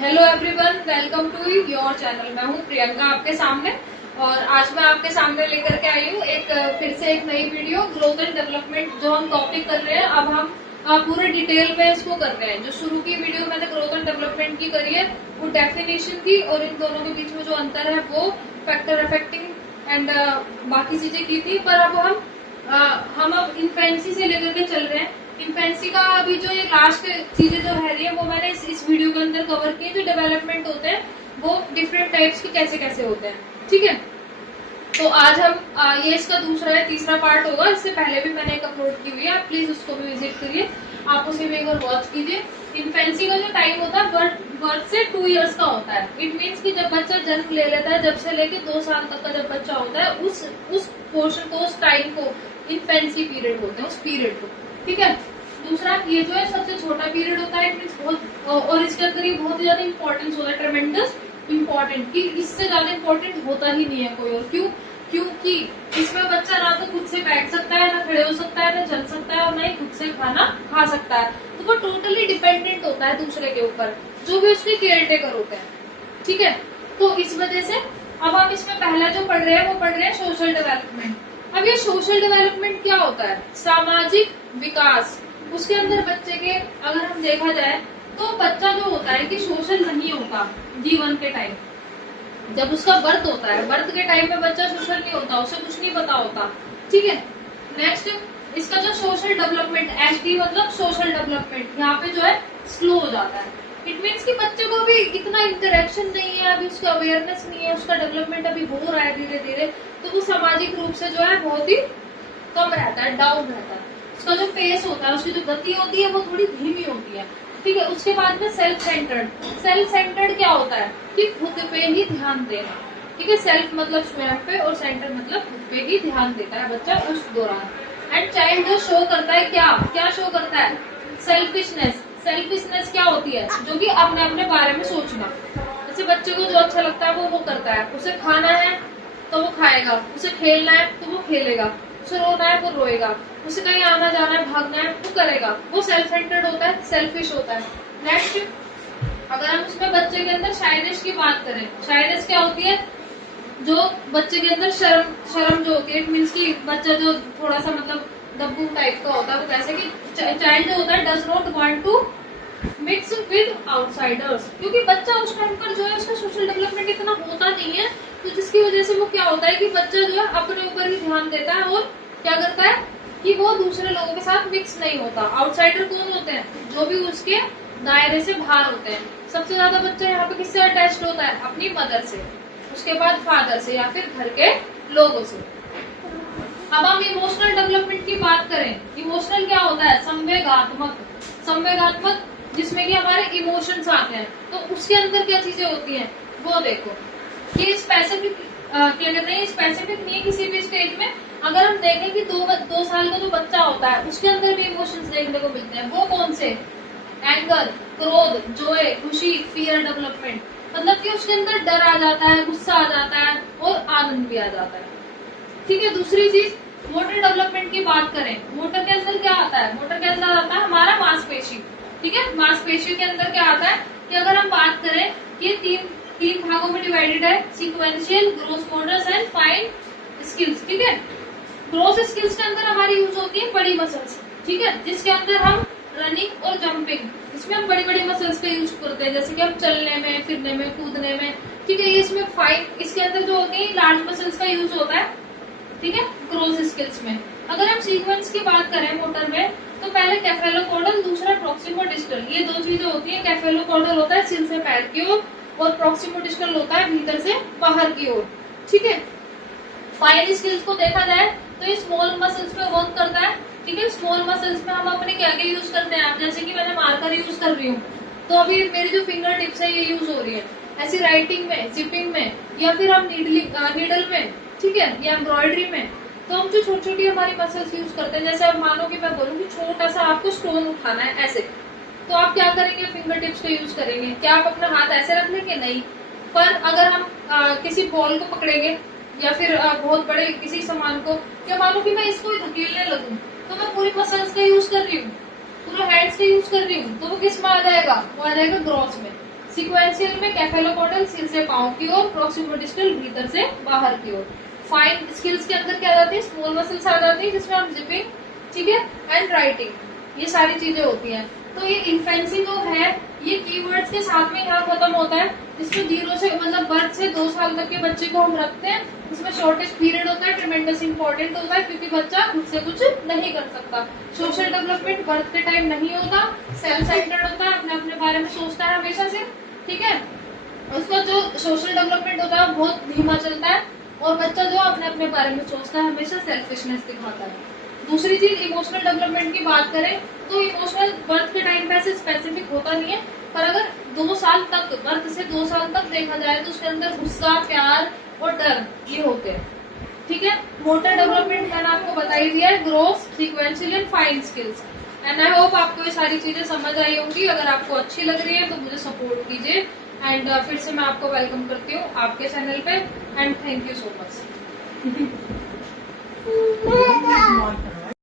Hello everyone, welcome to your channel. मैं हूँ प्रियंका आपके सामने, और आज मैं आपके सामने लेकर के आई हूँ फिर से एक नई वीडियो, ग्रोथ एंड डेवलपमेंट। जो हम टॉपिक कर रहे हैं अब हम पूरे डिटेल में इसको कर रहे हैं। जो शुरू की वीडियो मैंने ग्रोथ एंड डेवलपमेंट की करी है वो डेफिनेशन की, और इन दोनों के बीच में जो अंतर है वो फैक्टर अफेक्टिंग एंड बाकी चीजें की थी। पर अब हम अब इन्फेंसी से लेकर के चल रहे हैं। इन्फेंसी का अभी जो ये लास्ट चीजें जो रह रही है वो मैंने इस वीडियो के अंदर कवर की है। जो डेवलपमेंट होते हैं वो डिफरेंट टाइप्स के कैसे कैसे होते हैं, ठीक है। तो आज हम ये इसका दूसरा या तीसरा पार्ट होगा। इससे पहले भी मैंने एक अपलोड की हुई है, आप प्लीज उसको भी विजिट करिए, आप उसे भी एक बार वॉच कीजिए। इन्फेंसी का जो टाइम होता है बर्थ से 2 इयर्स का होता है। इट मीन्स कि जब बच्चा जन्म ले लेता है, जब से लेके 2 साल तक का जब बच्चा होता है, उस पोर्शन को, उस टाइम को इन्फेंसी पीरियड बोलते हैं, उस पीरियड को, ठीक है। दूसरा ये जो है सबसे छोटा पीरियड होता है, इट मीन्स बहुत, और इसके अंदर ये बहुत ही ज्यादा इंपॉर्टेंस होता है, ट्रेमेंडस इंपॉर्टेंट, कि इससे ज्यादा इंपॉर्टेंट होता ही नहीं है कोई और। क्योंकि इसमें बच्चा ना तो खुद से बैठ सकता है, ना खड़े हो सकता है, ना चल सकता है, और ना ही खुद से खाना खा सकता है। तो वो टोटली डिपेंडेंट होता है दूसरे के ऊपर, जो भी उसके केयर टेकर होते हैं, ठीक है। तो इस वजह से अब हम इसमें पहला जो पढ़ रहे हैं वो पढ़ रहे हैं सोशल डेवलपमेंट। अब ये सोशल डेवलपमेंट क्या होता है? सामाजिक विकास। उसके अंदर बच्चे के अगर हम देखा जाए तो बच्चा जो होता है कि सोशल नहीं होता जीवन के टाइम, जब उसका बर्थ होता है, बर्थ के टाइम में बच्चा सोशल नहीं होता, उसे कुछ नहीं पता होता, ठीक है। नेक्स्ट इसका जो सोशल डेवलपमेंट, एसडी मतलब सोशल डेवलपमेंट, यहाँ पे जो है स्लो हो जाता है। इट मीन्स कि बच्चे को अभी इतना इंटरेक्शन नहीं है, अभी उसका अवेयरनेस नहीं है, उसका डेवलपमेंट अभी हो रहा है धीरे धीरे, तो वो सामाजिक रूप से जो है बहुत ही कम रहता है, डाउन रहता है। उसका जो पेस होता है, उसकी जो गति होती है वो थोड़ी धीमी होती है, ठीक है। उसके बाद में सेल्फ सेंटर्ड क्या होता है कि खुद पे ही ध्यान देना, ठीक है। सेल्फ मतलब स्वयं पे, और सेंटर मतलब खुद पे ही ध्यान देता है बच्चा उस दौरान। एंड चाइल्ड जो शो करता है, क्या शो करता है? सेल्फिशनेस क्या होती है? जो कि अपने अपने बारे में सोचना। जैसे बच्चे को जो अच्छा लगता है वो करता है, उसे खाना है तो वो खाएगा, उसे खेलना है तो वो खेलेगा, उसे रोना है वो रोएगा, उसे कहीं आना जाना है, भागना है वो करेगा। वो सेल्फ सेंटर्ड होता है, सेल्फिश होता है। नेक्स्ट, अगर हम उसमें बच्चे के अंदर शायनेस की बात करें, शायनेस क्या होती है? जो बच्चे के अंदर शर्म जो होती है, इट मीन्स की बच्चा जो थोड़ा सा मतलब डब्बू टाइप का होता है, वो कैसे कि चाइल्ड जो होता है does not want to mix with outsiders, क्योंकि बच्चा उस टाइम पर जो है उसका सोशल डेवलपमेंट इतना होता नहीं है, तो जिसकी वजह से वो क्या होता है कि बच्चा जो है अपने ऊपर ही ध्यान देता है, और क्या करता है कि वो दूसरे लोगों के साथ मिक्स नहीं होता। आउटसाइडर कौन होते हैं? जो भी उसके दायरे से बाहर होते हैं। सबसे ज्यादा बच्चा यहाँ पे किससे अटैच्ड होता है? अपनी मदर से, उसके बाद फादर से, या फिर घर के लोगों से। अब हम इमोशनल डेवलपमेंट की बात करें, इमोशनल क्या होता है? संवेगात्मक, जिसमें कि हमारे इमोशंस आते हैं। तो उसके अंदर क्या चीजें होती हैं वो देखो। ये स्पेसिफिक क्या कहते हैं, स्पेसिफिक नहीं है किसी भी स्टेज में। अगर हम देखें कि 2 साल का जो बच्चा होता है उसके अंदर भी इमोशंस देखने को मिलते हैं। वो कौन से? एंगर, क्रोध, जॉय, खुशी, फियर डेवलपमेंट, मतलब कि उसके अंदर डर आ जाता है, गुस्सा आ जाता है, और आनंद भी आ जाता है, ठीक है। दूसरी चीज, मोटर डेवलपमेंट की बात करें, मोटर के अंदर क्या आता है? मोटर के अंदर आता है हमारा मांसपेशी, ठीक है। मांसपेशी के अंदर क्या आता है कि अगर हम बात करें कि तीन भागों में डिवाइडेड है, sequential, gross motors and fine skills, ठीक है। ग्रोस स्किल्स के अंदर हमारी यूज होती है बड़ी मसल्स, ठीक है, जिसके अंदर हम रनिंग और जंपिंग, इसमें हम बड़ी बड़ी मसल्स का यूज करते हैं, जैसे कि हम चलने में, फिरने में, कूदने में, ठीक है। इसमें फाइन, इसके अंदर जो होती है लार्ज मसल्स का यूज होता है, ठीक है, ग्रोस स्किल्स में। अगर हम सीक्वेंस की बात करें मोटर में, तो पहले कैफेलोकॉर्डल, दूसरा प्रॉक्सिमोडिस्टल, ये 2 चीजें होती है। कैफेलोकॉर्डल होता है सिर से पैर की ओर, और प्रॉक्सिमोडिस्टल होता है भीतर से बाहर की ओर, ठीक है। फाइन स्किल्स को देखा जाए तो ये स्मॉल मसल्स पे वर्क करता है, ठीक है। स्मॉल मसल्स में हम अपने क्या क्या यूज करते हैं? जैसे कि मैंने मार्कर यूज कर रही हूँ, तो अभी मेरी जो फिंगर टिप्स है ये यूज हो रही है। ऐसी राइटिंग में, जिपिंग में, या फिर हम नीडल में, ठीक है, या एम्ब्रॉयडरी में, तो हम जो छोटी छोटी हमारी मसल्स यूज करते हैं। जैसे अब मानो कि मैं बोलूँ कि छोटा सा आपको स्टोन उठाना है ऐसे, तो आप क्या करेंगे? फिंगर टिप्स को यूज करेंगे। क्या आप अपना हाथ ऐसे रख लेंगे? नहीं। पर अगर हम किसी बॉल को पकड़ेंगे, या फिर बहुत बड़े किसी सामान को, या मानो कि मैं इसको धकेलने लगूं, तो मैं पूरी मसल्स का यूज कर रही हूँ, पूरे हैंड्स का यूज कर रही हूँ, तो वो किस में आ जाएगा? वो आ जाएगा ग्रॉस में, सिक्वेंशियल में कैफेलोपोडल सिर से पांव की ओर, प्रॉक्सिमोडिस्टल भीतर से बाहर की ओर। फाइन स्किल्स के अंदर क्या जाती है, स्मॉल मसल्स आ जाती है जिसमें हम जिपिंग, ठीक है, एंड राइटिंग, ये सारी चीजें होती हैं। तो ये इन्फेंसी जो है ये कीवर्ड्स के साथ में यहाँ खत्म होता है। इसमें 0 से मतलब बर्थ से 2 साल तक के बच्चे को हम रखते हैं। इसमें शॉर्टेस्ट पीरियड होता है, ट्रिमेंडस इंपॉर्टेंट होता है क्योंकि बच्चा खुद से कुछ नहीं कर सकता। सोशल डेवलपमेंट बर्थ के टाइम नहीं होता, सेल्फ सेंटर्ड होता है, अपने अपने बारे में सोचता है हमेशा से, ठीक है। उसका जो सोशल डेवलपमेंट होता है बहुत धीमा चलता है और बच्चा जो अपने अपने बारे में सोचता है हमेशा सेल्फिशनेस दिखाता है। दूसरी चीज इमोशनल डेवलपमेंट की बात करें तो इमोशनल बर्थ के टाइम पे ऐसे स्पेसिफिक होता नहीं है, पर अगर 2 साल तक, बर्थ से 2 साल तक देखा जाए तो उसके अंदर गुस्सा, प्यार और डर ये होते हैं, ठीक है। मोटर डेवलपमेंट मैंने आपको बता ही दिया है, growth, sequential and fine skills. And I hope आपको ये सारी चीजें समझ आई होंगी। अगर आपको अच्छी लग रही है तो मुझे सपोर्ट कीजिए एंड फिर से मैं आपको वेलकम करती हूँ आपके चैनल पे and thank you so much.